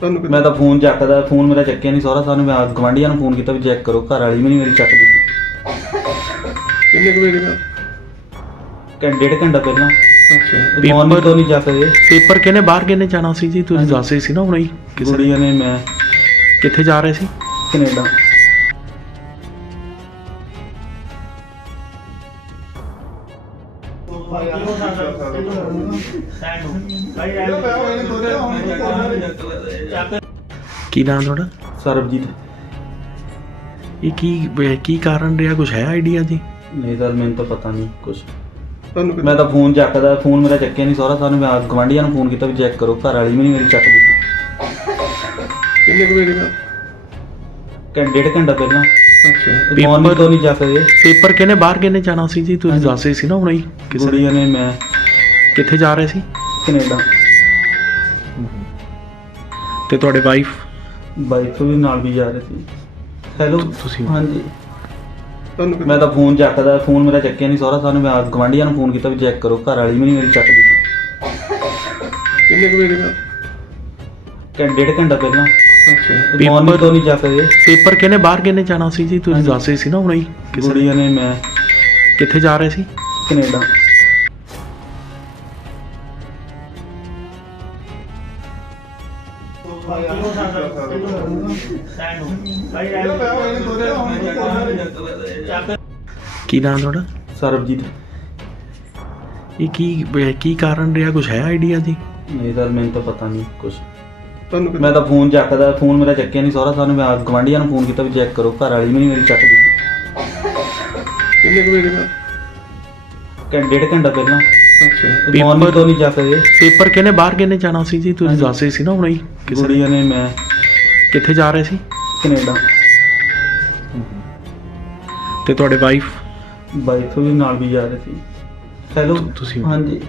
ਤੁਹਾਨੂੰ ਕਿੱਦਾਂ- ਮੈਂ ਤਾਂ ਫੋਨ ਚੱਕਦਾ ਫੋਨ ਮੇਰਾ ਚੱਕਿਆ ਨਹੀਂ ਸਹੁਰਾ ਸਾਹਿਬ ਨੇ ਮੈਂ ਗਵਾਂਢੀਆਂ ਨੂੰ ਫੋਨ ਕੀਤਾ ਵੀ ਚੈੱਕ ਕਰੋ ਘਰ ਵਾਲੀ ਵੀ ਨਹੀਂ ਮੇਰੀ ਚੱਕਦੀ। ਕਿੰਨੇ ਕੁ ਵਜੇ ਦੀ ਗੱਲ ਘੰ ਡੇਢ ਘੰਟਾ ਪਹਿਲਾਂ। ਅੱਛਾ। ਤੋਂ ਨਹੀਂ ਚੱਕਦੇ। ਪੇਪਰ ਕਿਹਨੇ ਬਾਹਰ ਕਿਹਨੇ ਜਾਣਾ ਸੀ ਜੀ? ਤੁਸੀਂ ਦੱਸ ਰਹੇ ਸੀ ਨਾ ਹੁਣੇ ਹੀ ਕਿਸੇ ਨੇ। ਮੈਂ। ਕਿੱਥੇ ਜਾ ਰਹੇ ਸੀ? ਕੈਨੇਡਾ। ਕੀ ਨਾਮ ਤੁਹਾਡਾ? ਸਰਬਜੀਤ। ਇਹ ਕੀ ਕੀ ਕਾਰਨ ਰਿਹਾ? ਕੁਝ ਹੈ ਆਈਡੀਆ ਜੀ? ਨਹੀਂ ਸਰ ਮੈਨੂੰ ਤਾਂ ਪਤਾ ਨਹੀਂ ਕੁਝ ਤੁਹਾਨੂੰ ਮੈਂ ਤਾਂ ਫੋਨ ਚੱਕਦਾ ਫੋਨ ਮੇਰਾ ਚੱਕਿਆ ਨਹੀਂ ਸਹੁਰਾ। ਸਾਹਿਬ ਨੇ ਮੈਂ ਗਵਾਂਢੀਆਂ ਨੂੰ ਫੋਨ ਕੀਤਾ ਵੀ ਚੈੱਕ ਕਰੋ ਘਰ ਵਾਲੀ ਵੀ ਨਹੀਂ ਮੇਰੀ ਚੱਕਦੀ। ਕਿੰਨੇ ਕੁ ਵਜੇ ਦੀ? ਘੰ ਡੇਢ ਘੰਟਾ ਪਹਿਲਾਂ। ਅੱਛਾ। ਫੋਨ ਵੀ ਤੋਂ ਨਹੀਂ ਚੱਕਦੇ ਪੇਪਰ ਕਿਹਨੇ ਬਾਹਰ ਕਿਹਨੇ ਜਾਣਾ ਸੀ ਜੀ? ਤੁਸੀਂ ਦੱਸ ਰਹੇ ਸੀ ਨਾ ਹੁਣੇ ਹੀ ਕਿਸੇ ਨੇ। ਕੁੜੀਆਂ ਨੇ ਮੈਂ। ਕਿੱਥੇ ਜਾ ਰਹੇ ਸੀ? ਕੈਨੇਡਾ। ਤੇ ਤੁਹਾਡੇ ਵਾਈਫ ਬਾਈਕ ਵੀ ਨਾਲ ਵੀ ਜਾ ਰਹੇ ਸੀ। ਹੈਲੋ ਤੁਸੀਂ- ਹਾਂਜੀ। ਤੁਹਾਨੂੰ ਮੈਂ ਤਾਂ ਫੋਨ ਚੱਕਦਾ ਫੋਨ ਮੇਰਾ ਚੱਕਿਆ ਨਹੀਂ ਸਹੁਰਾ ਸਾਹਿਬ ਨੇ ਮੈਂ ਗਵਾਂਢੀਆਂ ਨੂੰ ਫੋਨ ਕੀਤਾ ਵੀ ਚੈੱਕ ਕਰੋ ਘਰ ਵਾਲੀ ਵੀ ਨਹੀਂ ਮੇਰੀ ਚੱਕਦੀ। ਕਿੰਨੇ ਕੁ ਵਜੇ ਦੀ ਗੱਲ ਘੰ ਡੇਢ ਘੰਟਾ ਪਹਿਲਾਂ। ਅੱਛਾ। ਵੀ ਤੋਂ ਨਹੀਂ ਚੱਕਦੇ ਪੇਪਰ ਕਿਹਨੇ ਬਾਹਰ ਕਿਹਨੇ ਜਾਣਾ ਸੀ ਜੀ? ਤੁਸੀਂ ਦੱਸ ਰਹੇ ਸੀ ਨਾ ਹੁਣੇ ਹੀ ਕਿਸੇ ਨੇ ਮੈਂ ਕਿੱਥੇ ਜਾ ਰਹੇ ਸੀ? ਕੈਨੇਡਾ। ਕੀ ਨਾਮ ਤੁਹਾਡਾ? ਸਰਬਜੀਤ। ਇਹ ਕੀ ਕੀ ਕਾਰਨ ਰਿਹਾ? ਕੁਝ ਹੈ ਆਈਡੀਆ ਜੀ? ਨਹੀਂ ਸਰ ਮੈਨੂੰ ਤਾਂ ਪਤਾ ਨਹੀਂ ਕੁਝ ਤੁਹਾਨੂੰ ਮੈਂ ਤਾਂ ਫੋਨ ਚੱਕਦਾ ਫੋਨ ਮੇਰਾ ਚੱਕਿਆ ਨਹੀਂ ਸਹੁਰਾ ਸਾਹਿਬ ਨੇ ਮੈਂ ਗਵਾਂਢੀਆਂ ਨੂੰ ਫੋਨ ਕੀਤਾ ਵੀ ਚੈੱਕ ਕਰੋ ਘਰ ਵਾਲੀ ਵੀ ਨਹੀਂ ਮੇਰੀ ਚੱਕਦੀ। ਕਿੰਨੇ ਕੁ ਵਜੇ ਦੀ ਗੱਲ? ਘੰ ਡੇਢ ਘੰਟਾ ਪਹਿਲਾਂ। ਵੀ ਤੋਂ ਨਹੀਂ ਚੱਕਦੇ ਪੇਪਰ ਕਿਹਨੇ ਬਾਹਰ ਕਿਹਨੇ ਜਾਣਾ ਸੀ ਜੀ? ਤੁਸੀਂ ਦੱਸ ਰਹੇ ਸੀ ਨਾ ਹੁਣੇ ਹੀ ਕਿਸੇ ਨੇ। ਮੈਂ। ਕਿੱਥੇ ਜਾ ਰਹੇ ਸੀ? ਕੈਨੇਡਾ। ਤੇ ਤੁਹਾਡੇ ਵਾਈਫ ਬਾਈਕ ਵੀ ਨਾਲ ਵੀ ਜਾ ਰਹੇ ਸੀ। ਹੈਲੋ ਤੁਸੀਂ- ਹਾਂਜੀ।